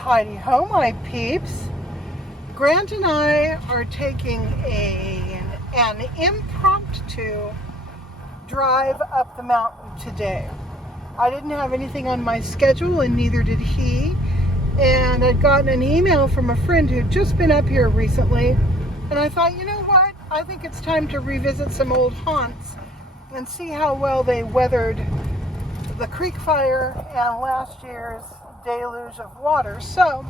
Heidi ho, my peeps. Grant and I are taking an impromptu drive up the mountain today. I didn't have anything on my schedule and neither did he. And I'd gotten an email from a friend who'd just been up here recently. And I thought, you know what? I think it's time to revisit some old haunts and see how well they weathered the creek fire and last year's deluge of water. So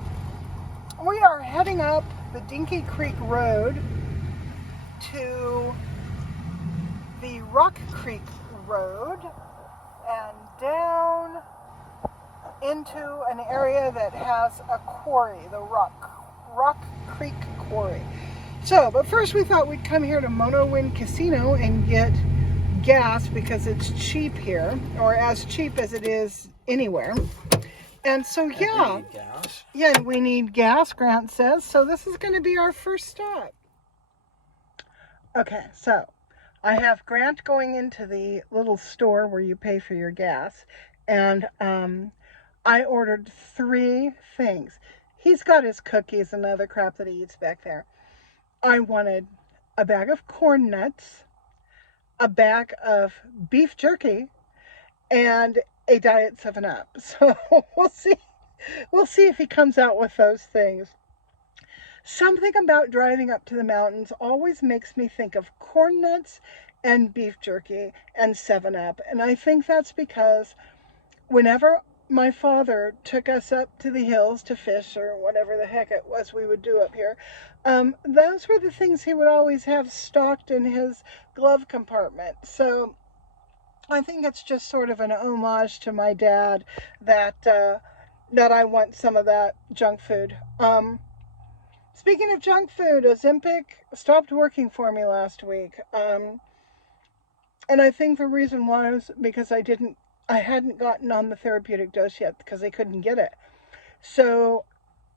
we are heading up the Dinky Creek Road to the Rock Creek Road and down into an area that has a quarry, the Rock Creek Quarry. So, but first we thought we'd come here to Mono Wind Casino and get gas because it's cheap here, or as cheap as it is anywhere. And so, yeah, we need gas, Grant says. So this is going to be our first stop. Okay, so I have Grant going into the little store where you pay for your gas. And I ordered 3 things. He's got his cookies and other crap that he eats back there. I wanted a bag of corn nuts, a bag of beef jerky, and a Diet 7-Up. So we'll see if he comes out with those things. Something about driving up to the mountains always makes me think of corn nuts and beef jerky and 7-Up. And I think that's because whenever my father took us up to the hills to fish or whatever the heck it was we would do up here, those were the things he would always have stocked in his glove compartment. So I think it's just sort of an homage to my dad that I want some of that junk food. Speaking of junk food, Ozempic stopped working for me last week. And I think the reason was because I hadn't gotten on the therapeutic dose yet because I couldn't get it. So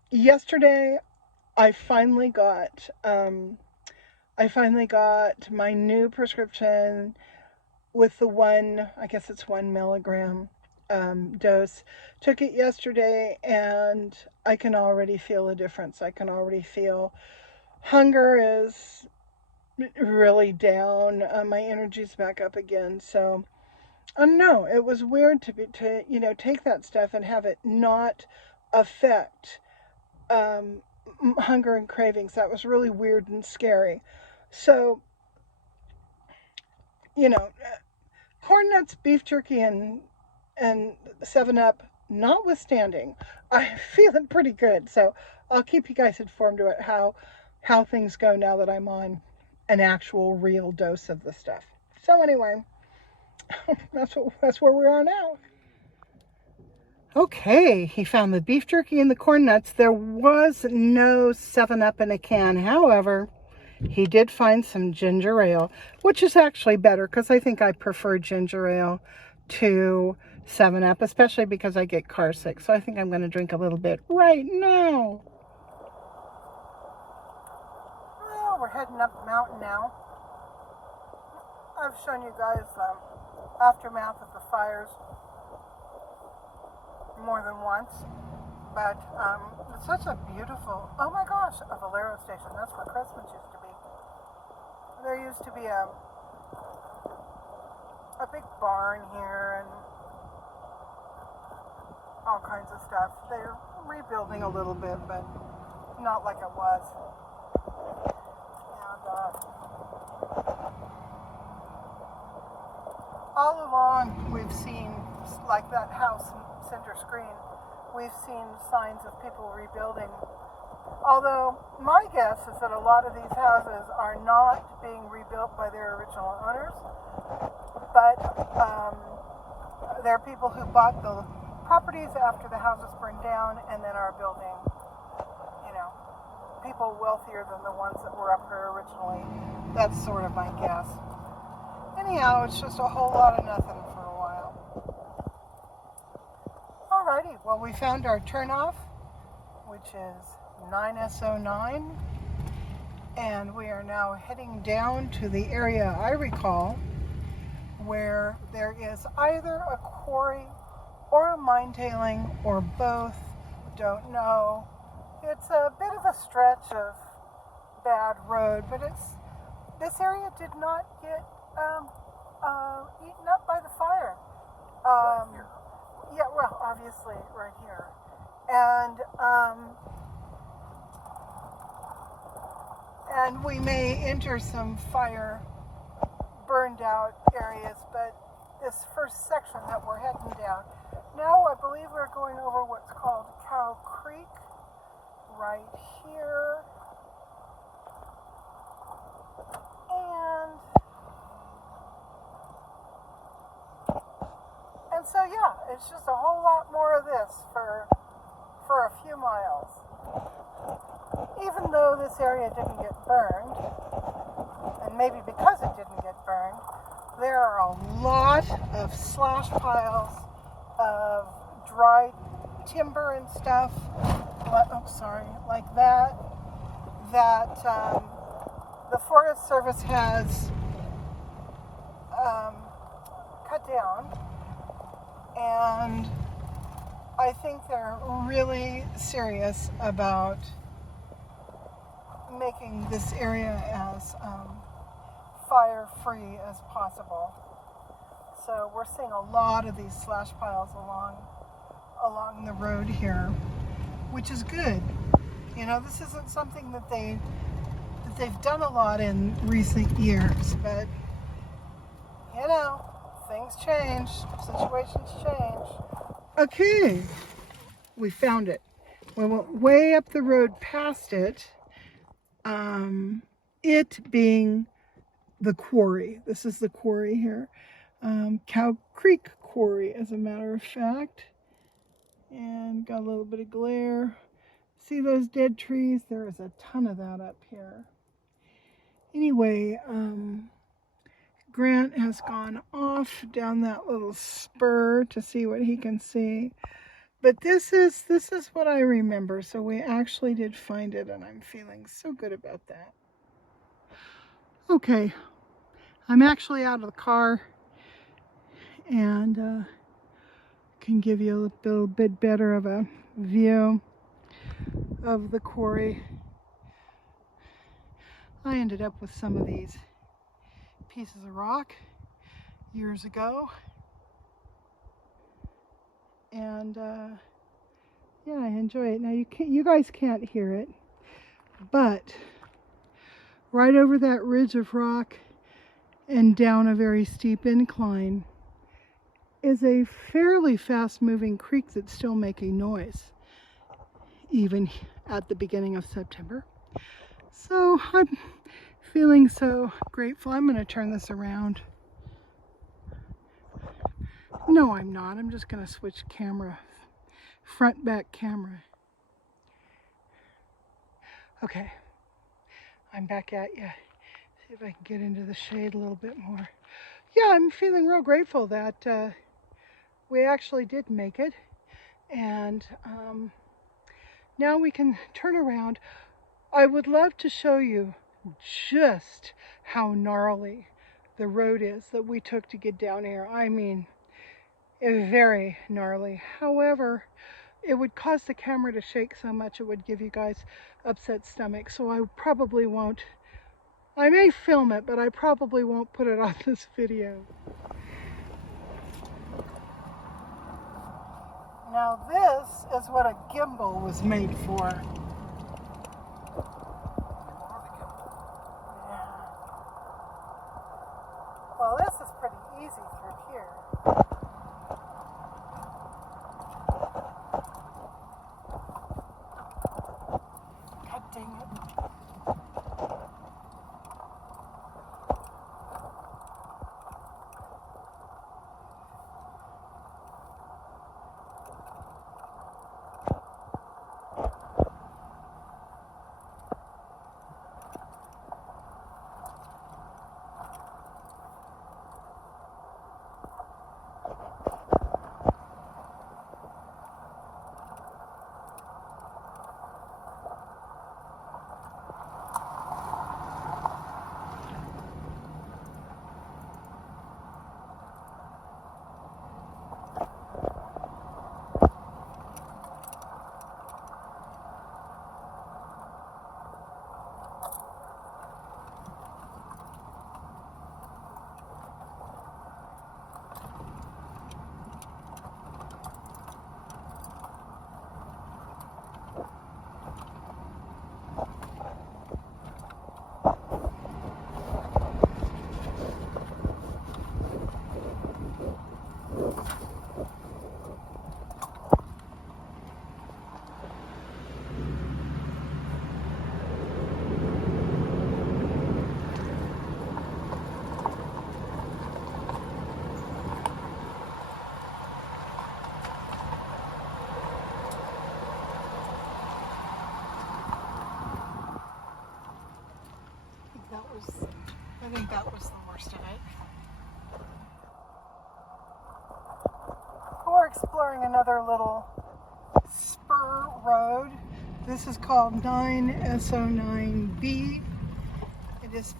yesterday I finally got my new prescription with the 1 milligram dose. Took it yesterday and I can already feel a difference. I can already feel hunger is really down. My energy's back up again. So I don't know. It was weird to take that stuff and have it not affect hunger and cravings. That was really weird and scary. So, corn nuts, beef jerky, and 7-Up notwithstanding, I'm feeling pretty good. So I'll keep you guys informed about how things go now that I'm on an actual real dose of the stuff. So anyway, that's where we are now. Okay, he found the beef jerky and the corn nuts. There was no 7-Up in a can. However, he did find some ginger ale, which is actually better because I think I prefer ginger ale to 7-Up, especially because I get car sick. So I think I'm going to drink a little bit right now. Well, we're heading up the mountain now. I've shown you guys the aftermath of the fires more than once, but it's such a beautiful, oh my gosh, a Valero station. That's where Christmas used to be. There used to be a big barn here and all kinds of stuff. They're rebuilding a little bit, but not like it was. And all along we've seen, like that house center screen, we've seen signs of people rebuilding. Although my guess is that a lot of these houses are not being rebuilt by their original owners, but they're people who bought the properties after the houses burned down and then are building, people wealthier than the ones that were up here originally. That's sort of my guess. Anyhow, it's just a whole lot of nothing for a while. Alrighty, well, we found our turnoff, which is 9S09, and we are now heading down to the area I recall where there is either a quarry or a mine tailing or both don't know, it's a bit of a stretch of bad road, but this area did not get eaten up by the fire. Yeah, well, obviously right here. And we may enter some fire burned out areas, but this first section that we're heading down, now I believe we're going over what's called Cow Creek right here. And so yeah, it's just a whole lot more of this for a few miles. Even though this area didn't get burned, and maybe because it didn't get burned, there are a lot of slash piles of dry timber and stuff, like that the Forest Service has cut down, and I think they're really serious about making this area as fire-free as possible. So we're seeing a lot of these slash piles along the road here, which is good. You know, this isn't something that they've done a lot in recent years, but you know, things change, situations change. Okay, we found it. We went way up the road past it. It being the quarry. This is the quarry here. Cow Creek Quarry, as a matter of fact. And got a little bit of glare. See those dead trees? There is a ton of that up here. Anyway, Grant has gone off down that little spur to see what he can see. But this is what I remember. So we actually did find it, and I'm feeling so good about that. Okay, I'm actually out of the car and can give you a little bit better of a view of the quarry. I ended up with some of these pieces of rock years ago, and yeah, I enjoy it. Now you guys can't hear it, but right over that ridge of rock and down a very steep incline is a fairly fast-moving creek that's still making noise, even at the beginning of September. So I'm feeling so grateful. I'm going to turn this around. No, I'm not. I'm just going to switch camera, front back camera. Okay, I'm back at you. See if I can get into the shade a little bit more. Yeah, I'm feeling real grateful that we actually did make it, and now we can turn around. I would love to show you just how gnarly the road is that we took to get down here. I mean, very gnarly. However, it would cause the camera to shake so much it would give you guys upset stomachs, so I probably won't. I may film it, but I probably won't put it on this video. Now this is what a gimbal was made for. Yeah. Well, this is pretty easy through here. God dang it. think that was the worst of it. We're exploring another little spur road. This is called 9S09B. It is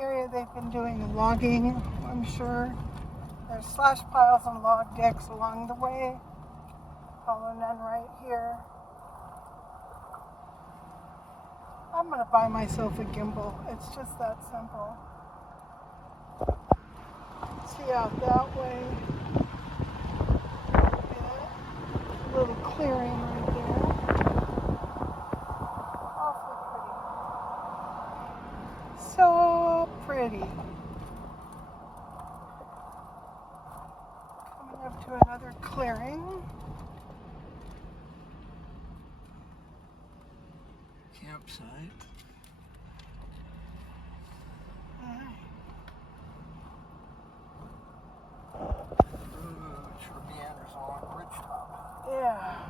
area they've been doing logging, I'm sure. There's slash piles and log decks along the way. Follow none right here. I'm going to buy myself a gimbal. It's just that simple. See out that way. A little clearing right there. Awfully pretty. So pretty. Coming up to another clearing. Campsite. Tremendous on ridge top. Yeah.